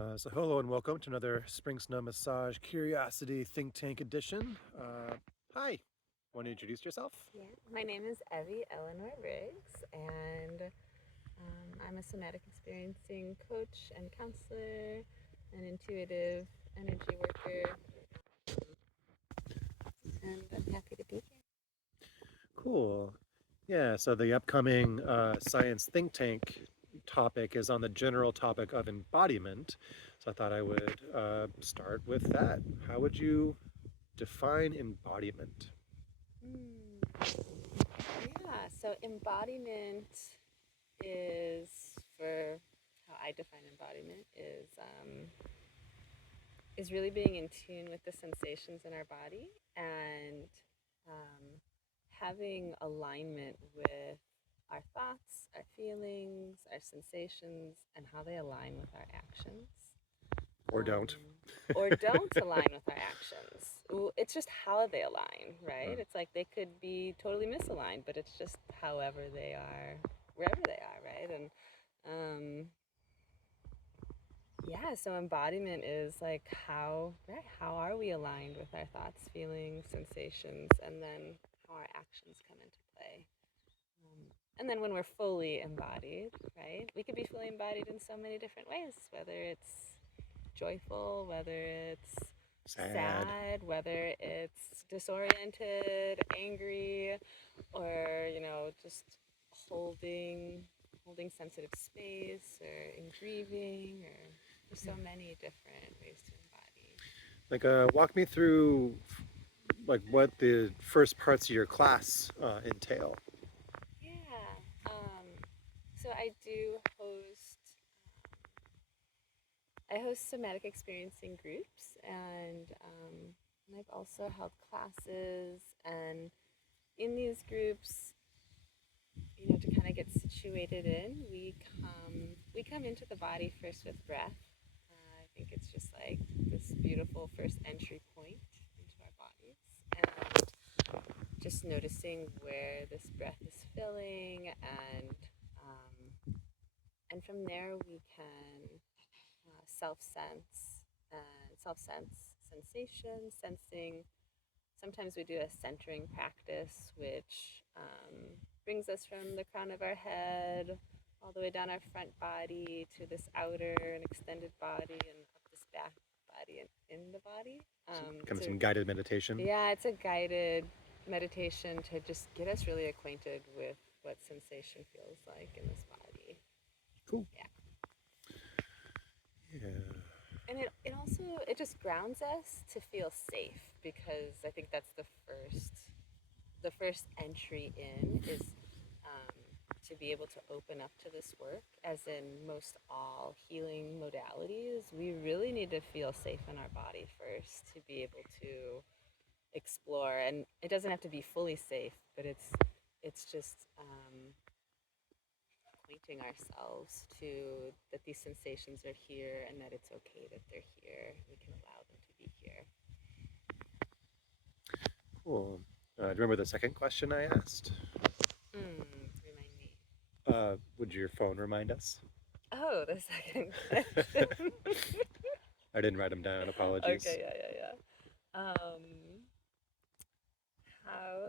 So hello and welcome to another Spring Snow Massage Curiosity Think Tank edition. Hi, want to introduce yourself? Yeah, my name is Evy Eleanor Briggs, and I'm a somatic experiencing coach and counselor, an intuitive energy worker, and I'm happy to be here. Cool. Yeah, so the upcoming Science Think Tank topic is on the general topic of embodiment. So I thought I would start with that. How would you define embodiment? Yeah, so embodiment is, for how I define embodiment, is really being in tune with the sensations in our body and um, having alignment with our thoughts, our feelings, our sensations, and how they align with our actions. Or don't? Or don't align with our actions. It's just how they align, right? It's like they could be totally misaligned, but it's just however they are, wherever they are, right? And um, yeah, so embodiment is like how are we aligned with our thoughts, feelings, sensations, and then how our actions come into play. And then when we're fully embodied, right? We could be fully embodied in so many different ways, whether it's joyful, whether it's Sad. sad, whether it's disoriented, angry, or just holding sensitive space, or in grieving, or there's so many different ways to embody. Walk me through like what the first parts of your class entail. Yeah. So I host somatic experiencing groups, and I've also held classes. And in these groups, to kind of get situated in, we come into the body first with breath. I think it's just like this beautiful first entry point into our bodies, and just noticing where this breath is filling, and from there we can self sense sensation, sensing. Sometimes we do a centering practice, which brings us from the crown of our head all the way down our front body to this outer and extended body, and up this back body and in the body. Kind of some guided meditation. Yeah, it's a guided meditation to just get us really acquainted with what sensation feels like in this body. Cool. Yeah. Yeah. And it also it just grounds us to feel safe, because I think that's the first entry in is to be able to open up to this work. As in most all healing modalities, we really need to feel safe in our body first to be able to explore. And it doesn't have to be fully safe, but it's just acquainting ourselves to that these sensations are here, and that it's okay that they're here. We can allow them to be here. Cool. Do you remember the second question I asked? Remind me. Would your phone remind us? Oh, the second question. I didn't write them down. Apologies. Okay, yeah.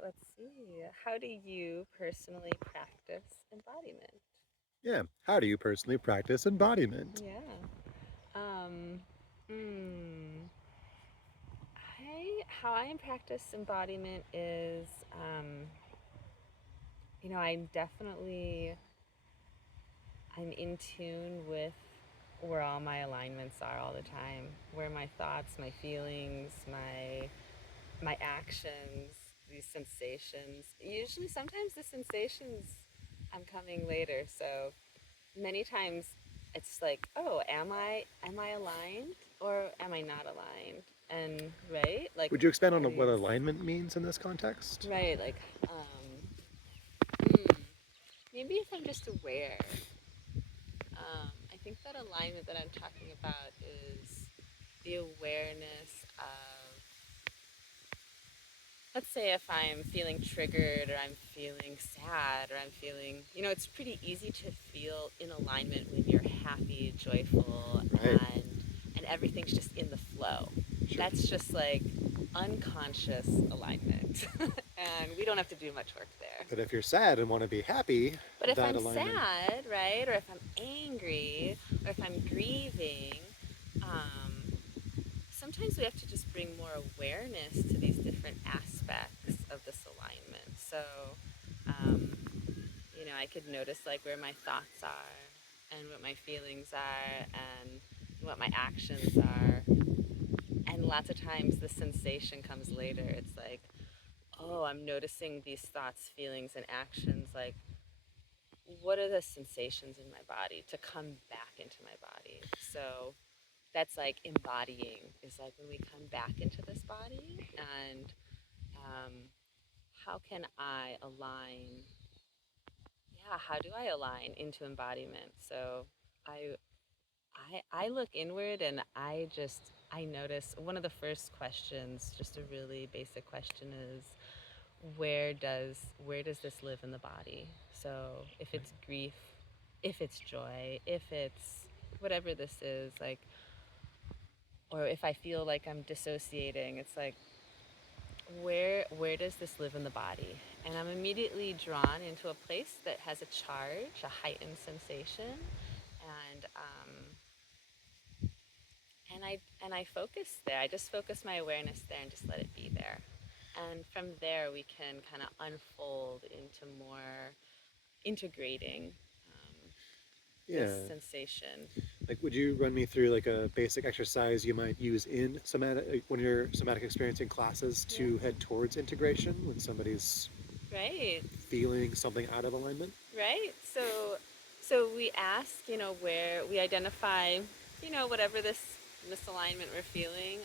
Let's see. How do you personally practice embodiment? Yeah. How do you personally practice embodiment? Yeah. Um, hmm. How I practice embodiment is, I'm in tune with where all my alignments are all the time, where my thoughts, my feelings, my actions, these sensations. Usually, sometimes the sensations I'm coming later. So many times it's like, oh, am I aligned, or am I not aligned? And right, like, Would you expand on are what these alignment means in this context? right? Like, hmm, maybe if I'm just aware. I think that alignment that I'm talking about is the awareness of, let's say, if I'm feeling triggered, or I'm feeling sad, or I'm feeling, it's pretty easy to feel in alignment when you're happy, joyful, Right. Sure. That's just like unconscious alignment. And we don't have to do much work there. But if you're sad and want to be happy, But if that I'm alignment. sad, right, or if I'm angry, or if I'm grieving, um, sometimes we have to just bring more awareness to these different aspects of this alignment. So, um, I could notice like where my thoughts are and what my feelings are and what my actions are. And lots of times the sensation comes later. It's like, oh, I'm noticing these thoughts, feelings, and actions. Like, what are the sensations in my body to come back into my body? So that's like embodying, is like when we come back into this body, and um, how can I align? Yeah, how do I align into embodiment? So I I look inward, and I notice one of the first questions, just a really basic question, is where does this live in the body? So if it's grief, if it's joy, if it's whatever this is, like, or if I feel like I'm dissociating, it's like, where does this live in the body? And I'm immediately drawn into a place that has a charge, a heightened sensation, and I focus there. I just focus my awareness there and just let it be there. And from there, we can kind of unfold into more integrating this Yeah. sensation. Like, would you run me through like a basic exercise you might use in somatic, when you're somatic experiencing classes Yeah. to head towards integration when somebody's Right. feeling something out of alignment? Right. So we ask, where we identify, whatever this misalignment we're feeling,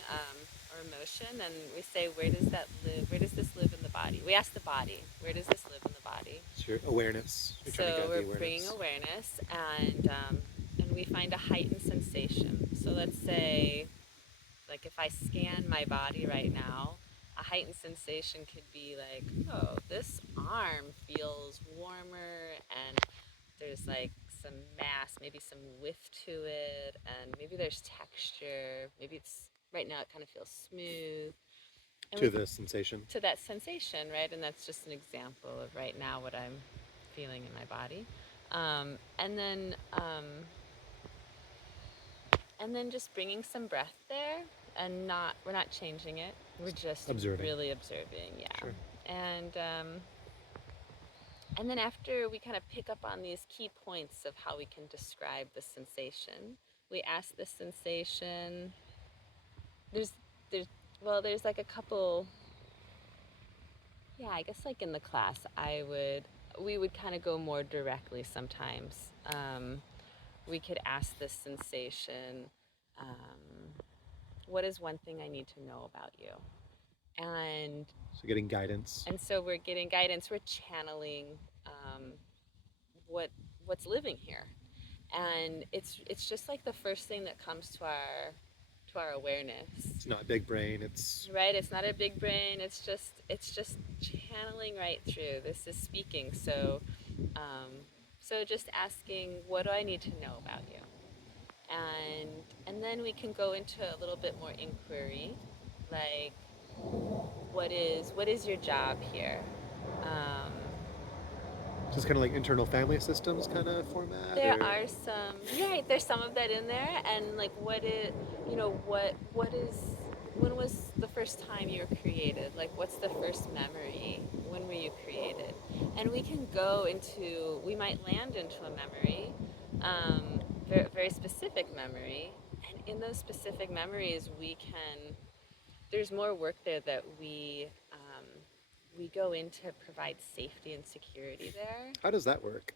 or emotion, and we say, where does that live? Where does this live in the body? We ask the body, where does this live in the body? It's your awareness. You're trying to So guide the we're bringing awareness. awareness, and we find a heightened sensation. So let's say, like, if I scan my body right now, a heightened sensation could be like, oh, this arm feels warmer, and there's like some mass, maybe some whiff to it, and maybe there's texture. Maybe it's right now it kind of feels smooth. And To we the sensation. to that sensation, right? And that's just an example of right now what I'm feeling in my body. And then just bringing some breath there, and we're not changing it. We're just Observing. really observing, yeah. Sure. And and then after we kind of pick up on these key points of how we can describe the sensation, we ask the sensation. There's there's there's like a couple. Yeah, I guess like in the class, we would kind of go more directly sometimes. We could ask this sensation, um, what is one thing I need to know about you? And So getting guidance. so we're getting guidance. We're channeling um, what what's living here, and it's just like the first thing that comes to our awareness. It's not big brain. It's Right, it's not a big brain. It's just channeling right through. This is speaking. So just asking, what do I need to know about you? And then we can go into a little bit more inquiry, like, what is your job here? Um, just kind of like internal family systems kind of format, there or are some, right, there's some of that in there, and like, what is, when was the first time you were created? Like, what's the first memory? When were you created? And we can go into, we might land into a memory, very, very specific memory, and in those specific memories, there's more work there that we go in to provide safety and security there. how does that work?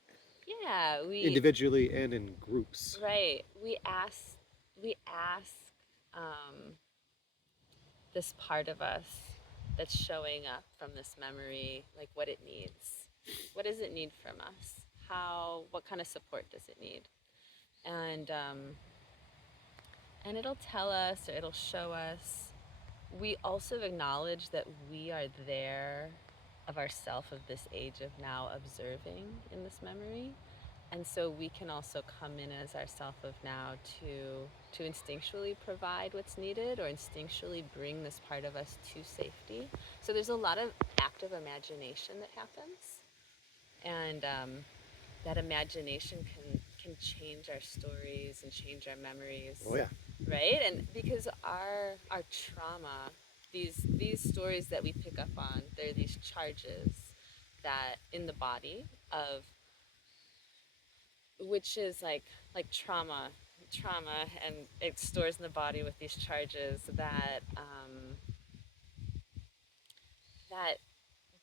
Yeah, Individually and in groups. right. We ask um, this part of us that's showing up from this memory, like, what it needs. What does it need from us? What kind of support does it need? And it'll tell us, or it'll show us. We also acknowledge that we are there of ourself, of this age of now, observing in this memory. And so we can also come in as ourself of now to to instinctually provide what's needed or instinctually bring this part of us to safety. So there's a lot of active imagination that happens, and that imagination can change our stories and change our memories. Oh yeah. Right? And because our trauma, these stories that we pick up on, they're these charges that in the body of, which is like trauma, and it stores in the body with these charges that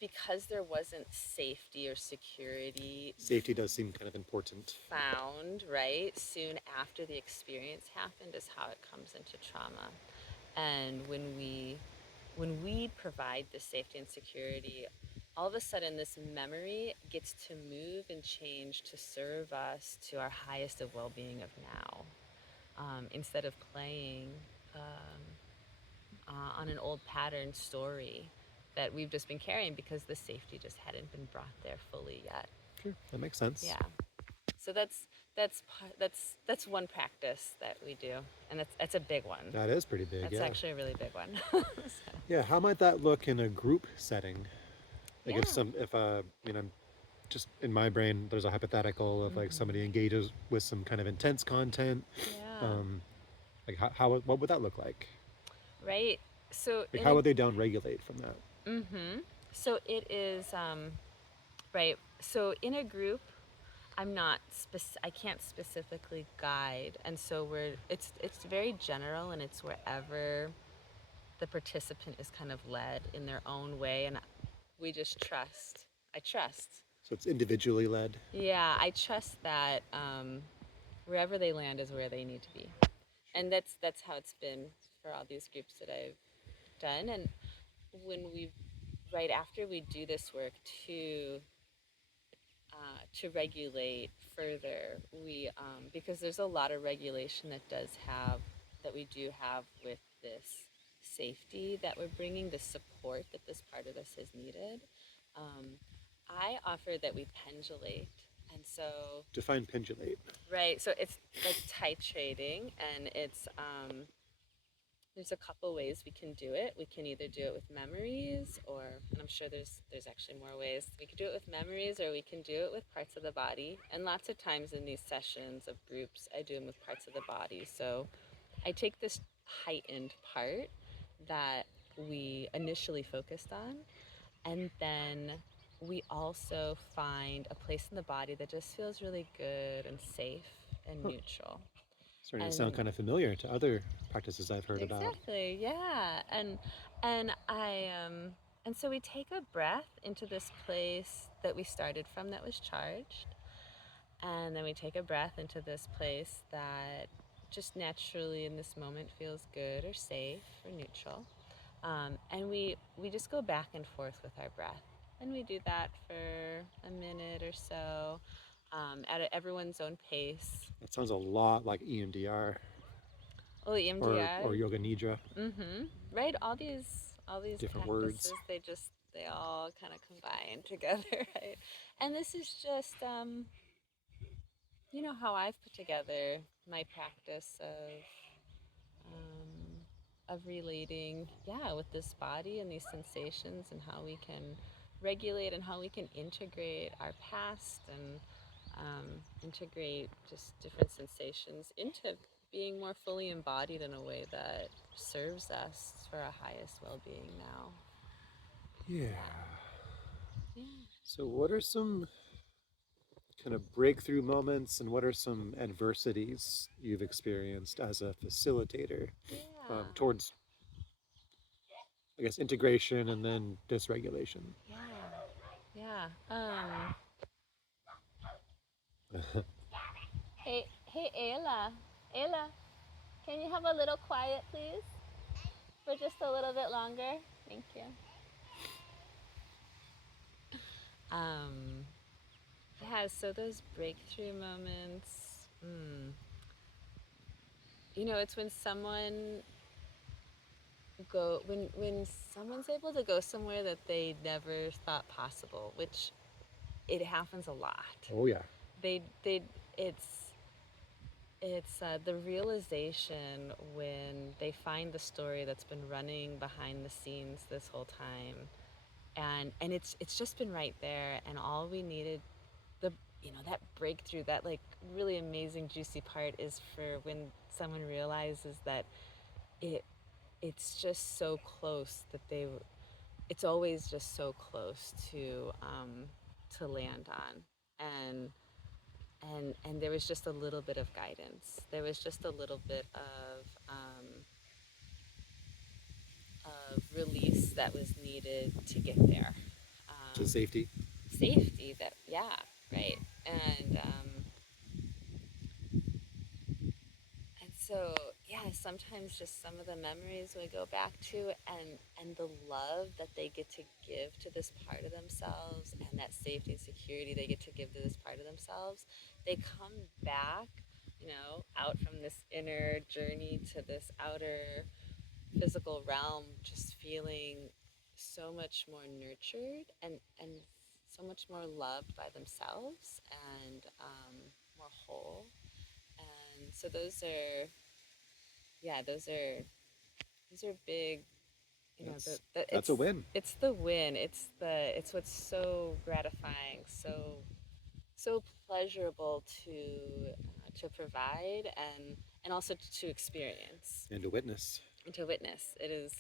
because there wasn't safety or security Safety does seem kind of important. found right soon after the experience happened is how it comes into trauma. And when we provide the safety and security, all of a sudden this memory gets to move and change to serve us to our highest of well-being of now, instead of playing on an old pattern story that we've just been carrying because the safety just hadn't been brought there fully yet. Sure, that makes sense. Yeah. So that's one practice that we do, and that's a big one. That is pretty big. That's yeah. actually a really big one. So, Yeah. How might that look in a group setting? Like yeah. if just in my brain, there's a hypothetical of like somebody engages with some kind of intense content. Yeah. Um, like what would that look like? Right. So Like in how a would they downregulate from that? so it is right. So in a group, I can't specifically guide, and so it's very general, and it's wherever the participant is kind of led in their own way, and we just trust. I trust. So it's individually led. Yeah, I trust that wherever they land is where they need to be, and that's how it's been for all these groups that I've done. And when we right after we do this work to regulate further, we because there's a lot of regulation that we do have with this safety that we're bringing, the support that this part of us has needed. um, I offer that we pendulate, and so Define pendulate. right, so it's like titrating, and it's there's a couple ways we can do it. We can either do it with memories, or, and I'm sure there's actually more ways. We could do it with memories, or we can do it with parts of the body. And lots of times in these sessions of groups, I do them with parts of the body. So I take this heightened part that we initially focused on, and then we also find a place in the body that just feels really good and safe and Huh. neutral. Starting to sound And kind of familiar to other practices I've heard about. exactly, yeah. And I and so we take a breath into this place that we started from that was charged. And then we take a breath into this place that just naturally in this moment feels good or safe or neutral. And we just go back and forth with our breath. And we do that for a minute or so, everyone's own pace. That sounds a lot like EMDR Oh, EMDR. or Yoga Nidra. Right, all these Different practices, words. they all kind of combine together, right? And this is just how I've put together my practice of relating, yeah, with this body and these sensations, and how we can regulate and how we can integrate our past, and integrate just different sensations into being more fully embodied in a way that serves us for our highest well-being now. Yeah. Yeah. So, what are some kind of breakthrough moments and what are some adversities you've experienced as a facilitator Yeah. towards, I guess, integration and then dysregulation? Yeah. Hey, Ayla. Ayla, can you have a little quiet, please? For just a little bit longer? Thank you. Um, yeah, so those breakthrough moments, it's when when someone's able to go somewhere that they never thought possible, which it happens a lot. Oh, yeah. They it's It's the realization when they find the story that's been running behind the scenes this whole time, and it's just been right there, and all we needed, the that breakthrough, that like really amazing juicy part, is for when someone realizes that it it's just so close, that it's always just so close to land on, and and there was just a little bit of guidance. There was just a little bit of release that was needed to get there. To Um, safety. Safety, that, yeah, right. And so, yeah, sometimes just some of the memories we go back to, and the love that they get to give to this part of themselves, and that safety and security they get to give to this part of themselves, they come back, out from this inner journey to this outer physical realm, just feeling so much more nurtured, and so much more loved by themselves, and more whole. And so those are, yeah, those are big. That's a win. It's the win. It's what's so gratifying, so pleasurable to provide, and also to experience And to witness. and to witness. It is,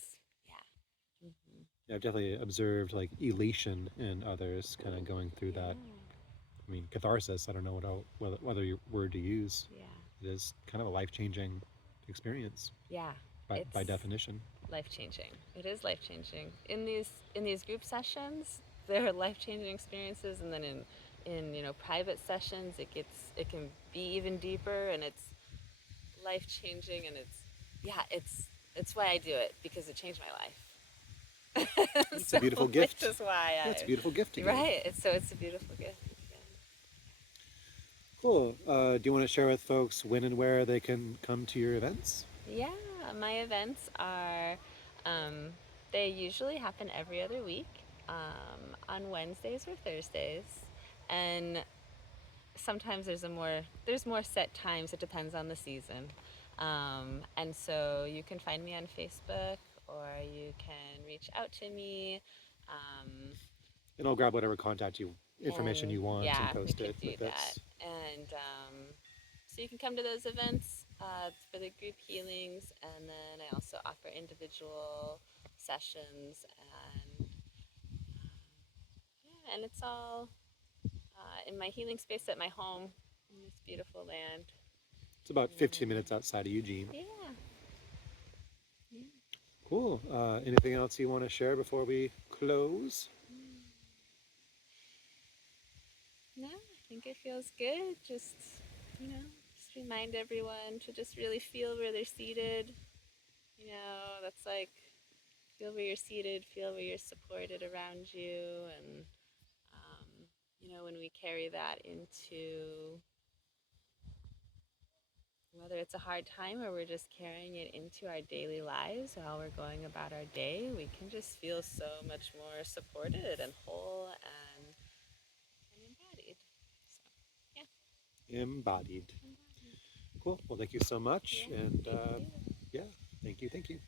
yeah. Yeah, I've definitely observed like elation in others kind of going through Yeah. that. I mean, catharsis, I don't know whether your word to use. Yeah. It is kind of a life changing experience Yeah. by It's definition. life changing. It is life changing. In these group sessions, there are life changing experiences, and then in private sessions, it can be even deeper, and it's life changing, and it's why I do it, because it changed my life. It's a So beautiful which gift. is why Yeah, it's a beautiful gift to give. right. It's a beautiful gift. Cool. Do you want to share with folks when and where they can come to your events? Yeah, my events are, um, they usually happen every other week, on Wednesdays or Thursdays, and sometimes there's more set times. It depends on the season, and so you can find me on Facebook, or you can reach out to me, um, And I'll grab whatever contact information and you want and yeah, we post could it do with that. this. And so you can come to those events, for the group healings, and then I also offer individual sessions, and yeah, and it's all in my healing space at my home in this beautiful land. It's about 15 And minutes outside of Eugene. yeah, yeah. Cool. Anything else you want to share before we close? No, I think it feels good. Just remind everyone to just really feel where they're seated. That's like, feel where you're seated, feel where you're supported around you, and when we carry that into, whether it's a hard time or we're just carrying it into our daily lives, how we're going about our day, we can just feel so much more supported and whole, and embodied. So, yeah, Embodied. embodied. Cool. Well, thank you so much. Yeah, And thank you. yeah, thank you. Thank you.